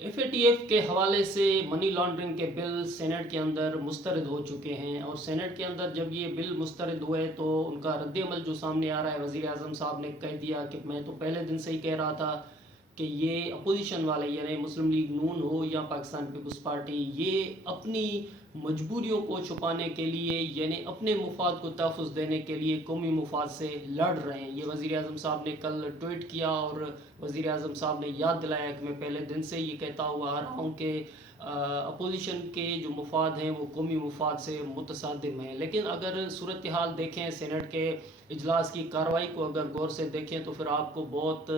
F A T F کے حوالے سے منی لانڈرنگ کے بل سینٹ کے اندر مسترد ہو چکے ہیں، اور سینٹ کے اندر جب یہ بل مسترد ہوئے تو ان کا رد عمل جو سامنے آ رہا ہے، وزیر اعظم صاحب نے کہہ دیا کہ میں تو پہلے دن سے ہی کہہ رہا تھا کہ یہ اپوزیشن والے یعنی مسلم لیگ نون ہو یا پاکستان پیپلز پارٹی، یہ اپنی مجبوریوں کو چھپانے کے لیے یعنی اپنے مفاد کو تحفظ دینے کے لیے قومی مفاد سے لڑ رہے ہیں۔ یہ وزیر اعظم صاحب نے کل ٹویٹ کیا، اور وزیر اعظم صاحب نے یاد دلایا کہ میں پہلے دن سے یہ کہتا ہوا آ رہا ہوں کہ اپوزیشن کے جو مفاد ہیں وہ قومی مفاد سے متصادم ہیں۔ لیکن اگر صورتحال دیکھیں، سینٹ کے اجلاس کی کارروائی کو اگر غور سے دیکھیں تو پھر آپ کو بہت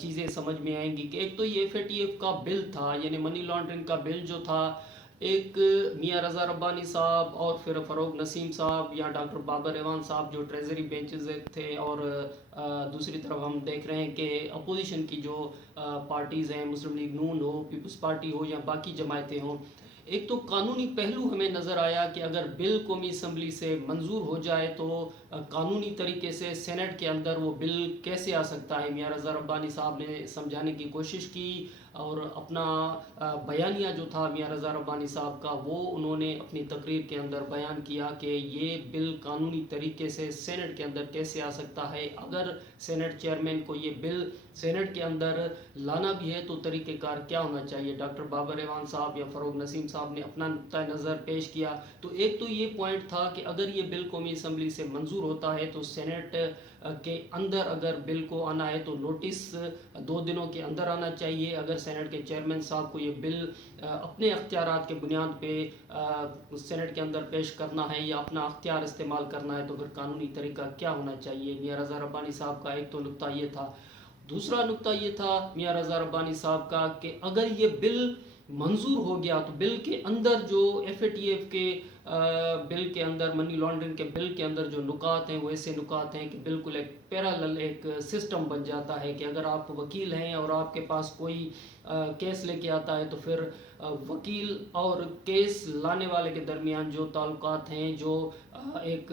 چیزیں سمجھ میں آئیں گی کہ ایک تو یہ ایف اے ٹی ایف کا بل تھا، یعنی منی لانڈرنگ کا بل جو تھا، ایک میاں رضا ربانی صاحب اور پھر فروغ نسیم صاحب یا ڈاکٹر بابر ایوان صاحب جو ٹریزری بینچز تھے، اور دوسری طرف ہم دیکھ رہے ہیں کہ اپوزیشن کی جو پارٹیز ہیں، مسلم لیگ نون ہو، پیپلز پارٹی ہو یا باقی جماعتیں ہوں، ایک تو قانونی پہلو ہمیں نظر آیا کہ اگر بل قومی اسمبلی سے منظور ہو جائے تو قانونی طریقے سے سینٹ کے اندر وہ بل کیسے آ سکتا ہے۔ میاں رضا ربانی صاحب نے سمجھانے کی کوشش کی، اور اپنا بیانیہ جو تھا میاں رضا ربانی صاحب کا، وہ انہوں نے اپنی تقریر کے اندر بیان کیا کہ یہ بل قانونی طریقے سے سینٹ کے اندر کیسے آ سکتا ہے۔ اگر سینٹ چیئرمین کو یہ بل سینٹ کے اندر لانا بھی ہے تو طریقہ کار کیا ہونا چاہیے۔ ڈاکٹر بابر ایوان صاحب یا فروغ نسیم صاحب نے اپنا نقطۂ نظر پیش کیا۔ تو ایک تو یہ پوائنٹ تھا کہ اگر یہ بل قومی اسمبلی سے منظور ہوتا ہے تو سینٹ کے اندر اگر بل کو آنا ہے تو نوٹس 2 دنوں کے اندر آنا چاہیے۔ اگر سینٹ کے چیئرمین صاحب کو یہ بل اپنے اختیارات کے بنیاد پہ سینٹ کے اندر پیش کرنا ہے یا اپنا اختیار استعمال کرنا ہے تو پھر قانونی طریقہ کیا ہونا چاہیے۔ میاں رضا ربانی صاحب کا ایک تو نقطہ یہ تھا۔ دوسرا نقطہ یہ تھا میاں رضا ربانی صاحب کا کہ اگر یہ بل منظور ہو گیا تو بل کے اندر جو ایف اے ٹی ایف کے بل کے اندر، منی لانڈرنگ کے بل کے اندر جو نکات ہیں وہ ایسے نکات ہیں کہ بالکل ایک پیرالل ایک سسٹم بن جاتا ہے کہ اگر آپ وکیل ہیں اور آپ کے پاس کوئی کیس لے کے آتا ہے تو پھر وکیل اور کیس لانے والے کے درمیان جو تعلقات ہیں، جو ایک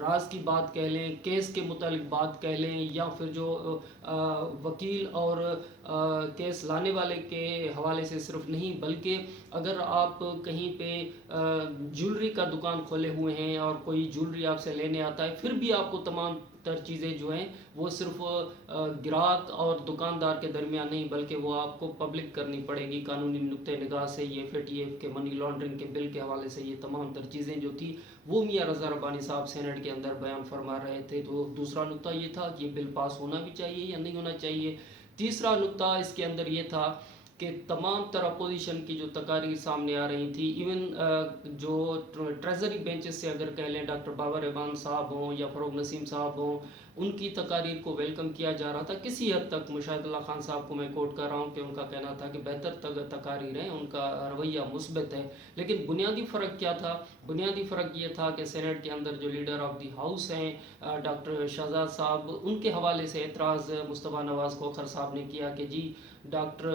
راز کی بات کہہ لیں، کیس کے متعلق بات کہہ لیں، یا پھر جو وکیل اور کیس لانے والے کے حوالے سے صرف نہیں، بلکہ اگر آپ کہیں پہ جولری کا دکان کھولے ہوئے ہیں اور کوئی جولری آپ سے لینے آتا ہے، پھر بھی آپ کو تمام تر چیزیں جو ہیں وہ صرف گراہک اور دکاندار کے درمیان نہیں بلکہ وہ آپ کو پبلک کرنی پڑے گی قانونی نقطۂ نگاہ سے۔ یہ ایف اے ٹی ایف کے منی لانڈرنگ کے بل کے حوالے سے یہ تمام تر چیزیں جو تھی وہ میاں رضا ربانی صاحب سینٹ کے اندر بیان فرما رہے تھے۔ تو دوسرا نقطہ یہ تھا کہ یہ بل پاس ہونا بھی چاہیے یا نہیں ہونا چاہیے۔ تیسرا نقطہ اس کے اندر یہ تھا کہ تمام تر اپوزیشن کی جو تقاریر سامنے آ رہی تھی، ایون جو ٹریزری بینچز سے اگر کہہ لیں، ڈاکٹر بابر ایوان صاحب ہوں یا فروغ نسیم صاحب ہوں، ان کی تقاریر کو ویلکم کیا جا رہا تھا کسی حد تک۔ مشاہد اللہ خان صاحب کو میں کوٹ کر رہا ہوں کہ ان کا کہنا تھا کہ بہتر تقاریر ہیں، ان کا رویہ مثبت ہے۔ لیکن بنیادی فرق کیا تھا؟ بنیادی فرق یہ تھا کہ سینٹ کے اندر جو لیڈر آف دی ہاؤس ہیں ڈاکٹر شہزاد صاحب، ان کے حوالے سے اعتراض مصطفیٰ نواز کھوکھر صاحب نے کیا کہ جی ڈاکٹر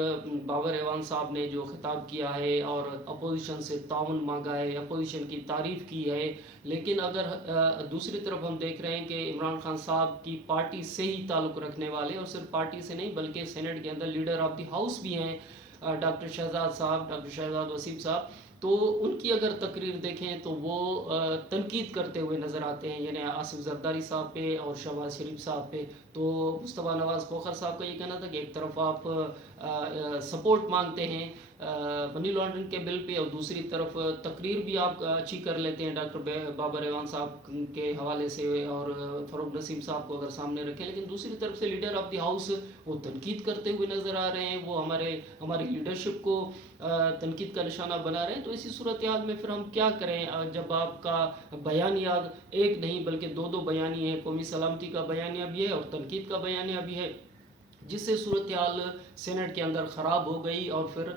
بابر ایوان صاحب نے جو خطاب کیا ہے اور اپوزیشن سے تعاون مانگا ہے، اپوزیشن کی تعریف کی ہے، لیکن اگر دوسری طرف ہم دیکھ رہے ہیں کہ عمران خان صاحب کی پارٹی سے ہی تعلق رکھنے والے، اور صرف پارٹی سے نہیں بلکہ سینٹ کے اندر لیڈر آف دی ہاؤس بھی ہیں ڈاکٹر شہزاد صاحب، ڈاکٹر شہزاد وسیم صاحب، تو ان کی اگر تقریر دیکھیں تو وہ تنقید کرتے ہوئے نظر آتے ہیں، یعنی آصف زرداری صاحب پہ اور شہباز شریف صاحب پہ۔ تو مصطفیٰ نواز کھوکھر صاحب کا یہ کہنا تھا کہ ایک طرف آپ سپورٹ مانگتے ہیں منی لانڈرنگ کے بل پہ، اور دوسری طرف تقریر بھی آپ اچھی کر لیتے ہیں ڈاکٹر بابر ایوان صاحب کے حوالے سے اور فروغ نسیم صاحب کو اگر سامنے رکھیں، لیکن دوسری طرف سے لیڈر آف دی ہاؤس وہ تنقید کرتے ہوئے نظر آ رہے ہیں، وہ ہماری لیڈرشپ کو تنقید کا نشانہ بنا رہے ہیں۔ تو اسی صورتحال میں پھر ہم کیا کریں جب آپ کا بیانیہ ایک نہیں بلکہ دو بیانیے ہیں، قومی سلامتی کا بیانیہ بھی ہے اور تنقید کا بیانیہ بھی ہے، جس سے صورتحال سینٹ کے اندر خراب ہو گئی۔ اور پھر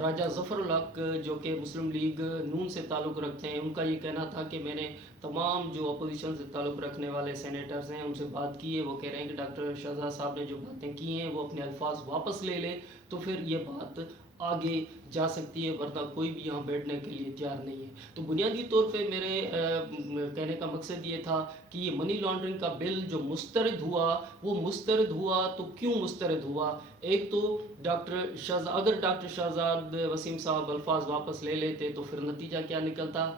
راجہ ظفر الحق جو کہ مسلم لیگ نون سے تعلق رکھتے ہیں، ان کا یہ کہنا تھا کہ میں نے تمام جو اپوزیشن سے تعلق رکھنے والے سینیٹرز ہیں ان سے بات کی ہے، وہ کہہ رہے ہیں کہ ڈاکٹر شہزاد صاحب نے جو باتیں کی ہیں وہ اپنے الفاظ واپس لے لے تو پھر یہ بات آگے جا سکتی ہے، ورنہ کوئی بھی یہاں بیٹھنے کے لیے تیار نہیں ہے۔ تو بنیادی طور پہ میرے کہنے کا مقصد یہ تھا کہ یہ منی لانڈرنگ کا بل جو مسترد ہوا، وہ مسترد ہوا تو کیوں مسترد ہوا؟ ایک تو اگر ڈاکٹر شہزاد وسیم صاحب الفاظ واپس لے لیتے تو پھر نتیجہ کیا نکلتا؟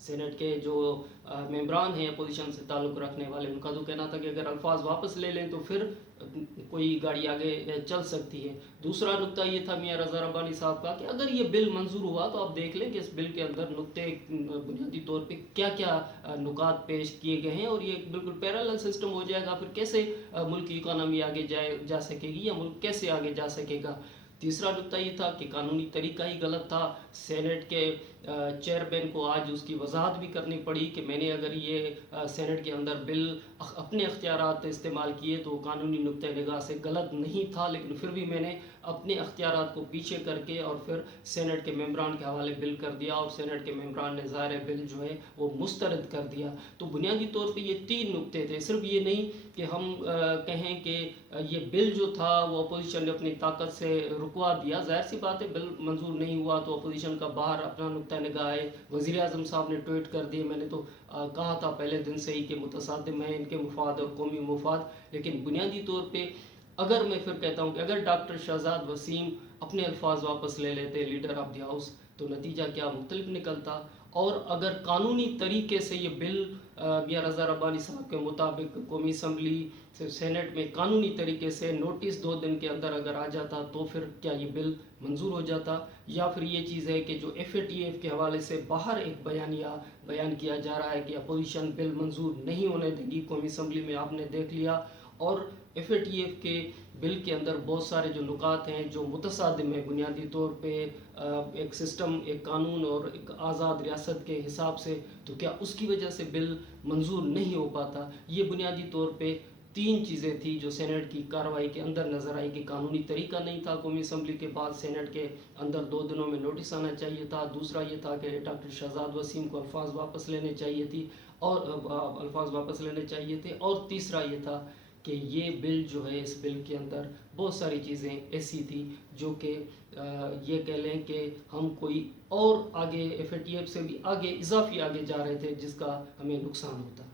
سینٹ کے جو ممبران ہیں اپوزیشن سے تعلق رکھنے والے، ان کا تو کہنا تھا کہ اگر الفاظ واپس لے لیں تو پھر کوئی گاڑی آگے چل سکتی ہے۔ دوسرا نقطہ یہ تھا میاں رضا ربانی صاحب کا کہ اگر یہ بل منظور ہوا تو آپ دیکھ لیں کہ اس بل کے اندر نقطے بنیادی طور پہ کیا کیا نکات پیش کیے گئے ہیں، اور یہ بالکل پیرالل سسٹم ہو جائے گا، پھر کیسے ملک کی اکانومی آگے جا سکے گی، یا ملک کیسے آگے جا سکے گا۔ تیسرا نقطہ یہ تھا کہ قانونی طریقہ ہی غلط تھا۔ سینٹ کے چیئرمین کو آج اس کی وضاحت بھی کرنی پڑی کہ میں نے اگر یہ سینٹ کے اندر بل اپنے اختیارات استعمال کیے تو قانونی نقطہ نگاہ سے غلط نہیں تھا، لیکن پھر بھی میں نے اپنے اختیارات کو پیچھے کر کے اور پھر سینٹ کے ممبران کے حوالے بل کر دیا، اور سینٹ کے ممبران نے ظاہر بل جو ہے وہ مسترد کر دیا۔ تو بنیادی طور پہ یہ 3 نقطے تھے۔ صرف یہ نہیں کہ ہم کہیں کہ یہ بل جو تھا وہ اپوزیشن نے اپنی طاقت سے رکوا دیا، ظاہر سی بات ہے بل منظور نہیں ہوا تو اپوزیشن کا باہر اپنا نقطہ نگاہ ہے۔ وزیر اعظم صاحب نے ٹویٹ کر دیے، میں نے تو کہا تھا پہلے دن سے ہی کہ متصادم ہیں ان کے مفاد اور قومی مفاد، لیکن بنیادی طور پہ اگر میں پھر کہتا ہوں کہ اگر ڈاکٹر شہزاد وسیم اپنے الفاظ واپس لے لیتے لیڈر آف دی ہاؤس تو نتیجہ کیا مختلف نکلتا، اور اگر قانونی طریقے سے یہ بل میاں رضا ربانی صاحب کے مطابق قومی اسمبلی سے سینٹ میں قانونی طریقے سے نوٹس 2 دن کے اندر اگر آ جاتا تو پھر کیا یہ بل منظور ہو جاتا؟ یا پھر یہ چیز ہے کہ جو FATF کے حوالے سے باہر ایک بیان کیا جا رہا ہے کہ اپوزیشن بل منظور نہیں ہونے دے گی قومی اسمبلی میں، آپ نے دیکھ لیا، اور FATF کے بل کے اندر بہت سارے جو نکات ہیں جو متصادم ہیں بنیادی طور پہ ایک سسٹم، ایک قانون اور ایک آزاد ریاست کے حساب سے، تو کیا اس کی وجہ سے بل منظور نہیں ہو پاتا؟ یہ بنیادی طور پہ 3 چیزیں تھی جو سینٹ کی کارروائی کے اندر نظر آئی کہ قانونی طریقہ نہیں تھا، قومی اسمبلی کے بعد سینٹ کے اندر 2 دنوں میں نوٹس آنا چاہیے تھا، دوسرا یہ تھا کہ ڈاکٹر شہزاد وسیم کو الفاظ واپس لینے چاہیے تھی اور تیسرا یہ تھا کہ یہ بل جو ہے، اس بل کے اندر بہت ساری چیزیں ایسی تھی جو کہ یہ کہہ لیں کہ ہم کوئی اور آگے FATF سے بھی آگے اضافی آگے جا رہے تھے جس کا ہمیں نقصان ہوتا ہے۔